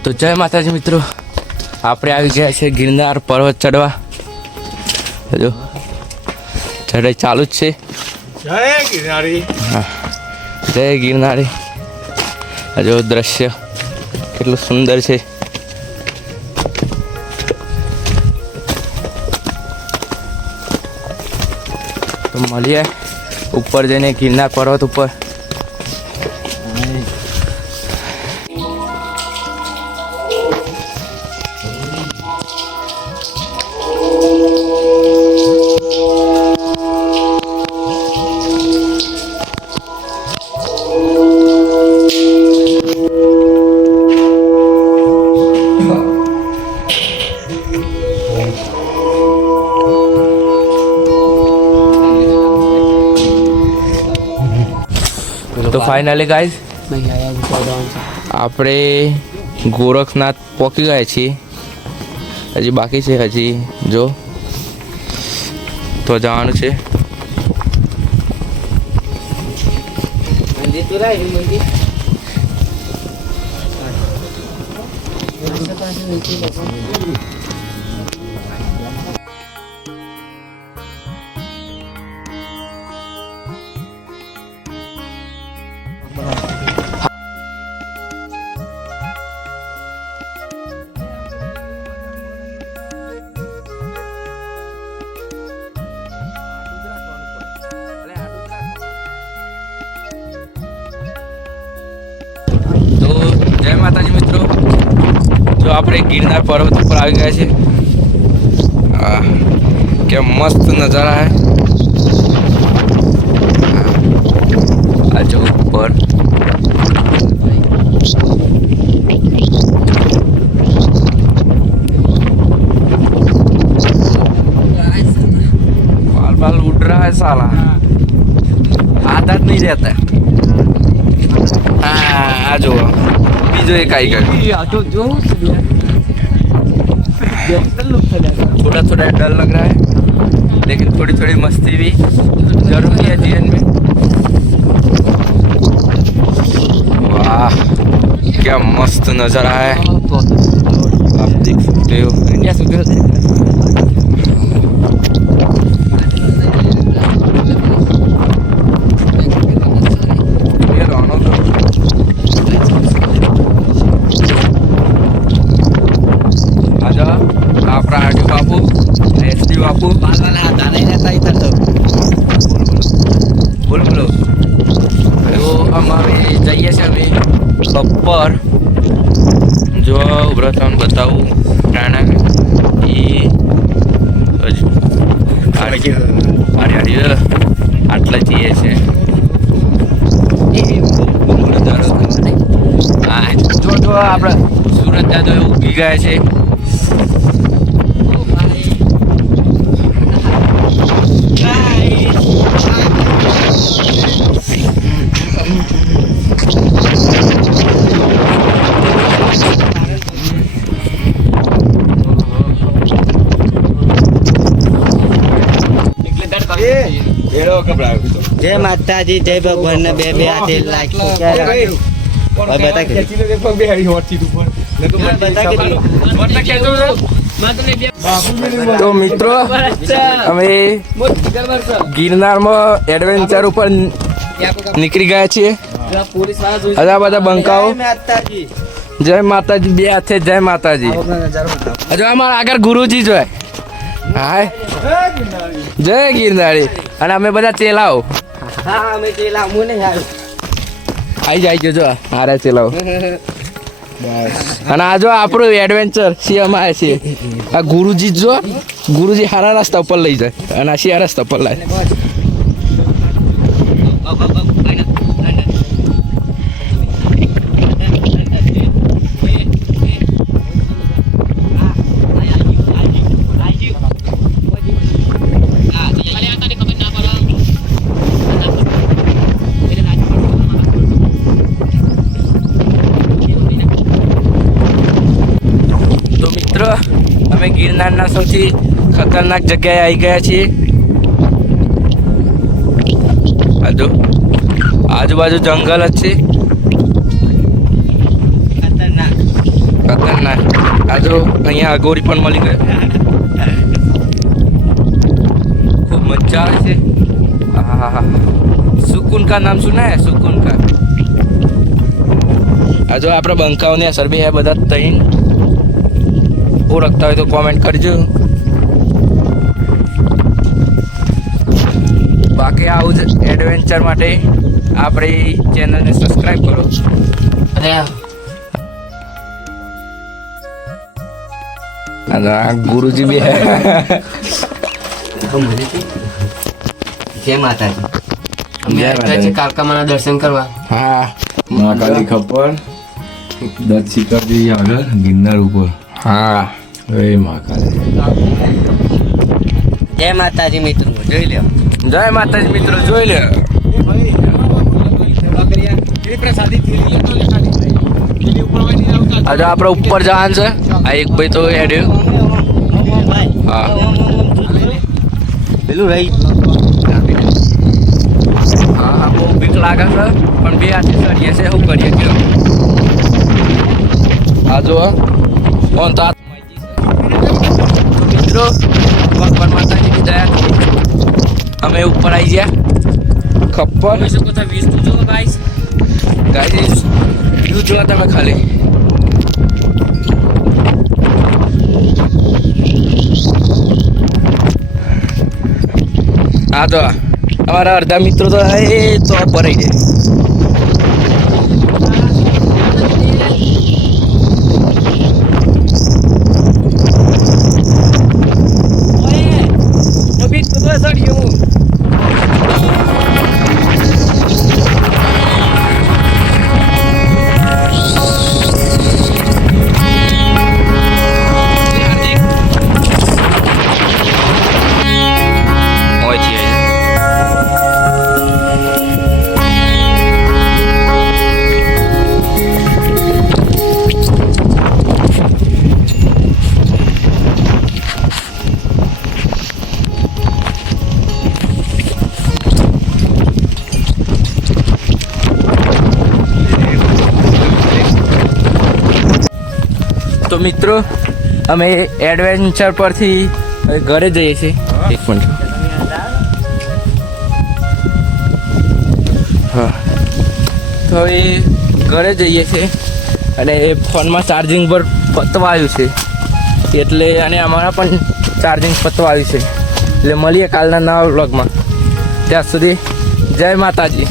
તો જય માતાજી મિત્રો, આપણે આવી ગયા છે ગિરનાર પર્વત ચડવા. જો ચઢાઈ ચાલુ જ છે. જય ગિરનારી. હા, જય ગિરનારી. જો દ્રશ્ય કેટલું સુંદર છે. તો મળીએ ઉપર જઈને ગિરનાર પર્વત ઉપર. તો ફાઇનલી ગાઈઝ આપણે ગોરખનાથ પહોંચી ગયા છીએ. હજી બાકી છે, હજી જો તો જવાનું છે. તો જય માતાજી મિત્રો, જો આપણે ગિરનાર પર્વત ઉપર આવી ગયા છે. કે મસ્ત નજારા હે. આ જો ઉપર बाल बाल उड़ रहा है साला, आदत नहीं रहता. हाँ जो बीजो एक आई गया. थोड़ा थोड़ा डर लग रहा है, लेकिन थोड़ी थोड़ी मस्ती भी जरूरी है जीवन में. वाह क्या मस्त नज़ारा है, आप देख सकते हो. इंडिया से આપણા આરટી બાપુ, એસટી બાપુ બોલો બોલો. તો અમારે જઈએ છીએ અમે બપોર. જો ઉભરા તમને બતાવું ટાણા એ આટલા જઈએ છે. હા જો આપણે સુરત દાદો ઉભી ગયા છે. जय माताजी, जय भगवान. બે હાથે લાઈક તો મિત્રો અમે ગિરનારમાં એડવેન્ચર ઉપર નીકળી ગયા છીએ. બધા બધા બંકાઓ જય માતાજી, બે હાથે જય માતાજી. હજુ અમારા આગળ ગુરુજી જોય. હા જય ગિરનારી. અને અમે બધા ચેલાઓ આવી જાય જો હારે ચેલાઓ. અને આ જો આપણું એડવેન્ચર સીએમ આવે છે. આ ગુરુજી જો, ગુરુજી સારા રસ્તા ઉપર લઈ જાય અને આ શિયા રસ્તા પર લાય. અમે ગિરનારના સૌથી ખતરનાક જગ્યાએ આવી ગયા છીએ. આજુબાજુ જંગલ જ છે. ના આ જો અહીંયા અગોરી પણ મળી ગયો. ખૂબ મજા આવે છે. હા સુકૂન કા નામ સુના હે સુકૂન કા. આ જો આપણે બંકાઓની અસર બી હે બધા તઈન ઓળખતા હોય તો કોમેન્ટ કરજો. બાકી આવું જ એડવેન્ચર માટે આપણી ચેનલને સબસ્ક્રાઈબ કરો. અને આ ગુરુજી બી હે. જય માતાજી. જય માતાજી. કાલકામાના દર્શન કરવા. હા મહાકાલી ખબર દત્ત શિખરજી આગળ ગિરનાર ઉપર. હા એ મહાકાલી. જય માતાજી મિત્રો, જોઈ લ્યો. જય માતાજી મિત્રો, જોઈ લે. આજે આપણે ઉપર જવાનું છે. આ એક ભાઈ તો હેડ્યો. હા પેલું રહી હા બહુ બીક લાગે છે પણ બે હાથે ચડીએ છે. શું કરીએ કયો. આ જો ઓન તો મિત્રો ભગવાન માતાજીની દયાથી અમે ઉપર આવી ગયા. ખપ્પર ગાઈસ વ્યૂ જોવા તમે ખાલી. હા તો અમારા અડધા મિત્રો તો એ તો ભરાઈ જાય. તો મિત્રો અમે એડવેન્ચર પરથી હવે ઘરે જઈએ છીએ. એક મિનિટ. હા તો હવે ઘરે જઈએ છીએ અને ફોનમાં ચાર્જિંગ પર પતવા આવ્યું છે એટલે અને અમારા પણ ચાર્જિંગ પતવા આવ્યું છે એટલે મળીએ કાલના નવા વ્લોગમાં. ત્યાં સુધી જય માતાજી.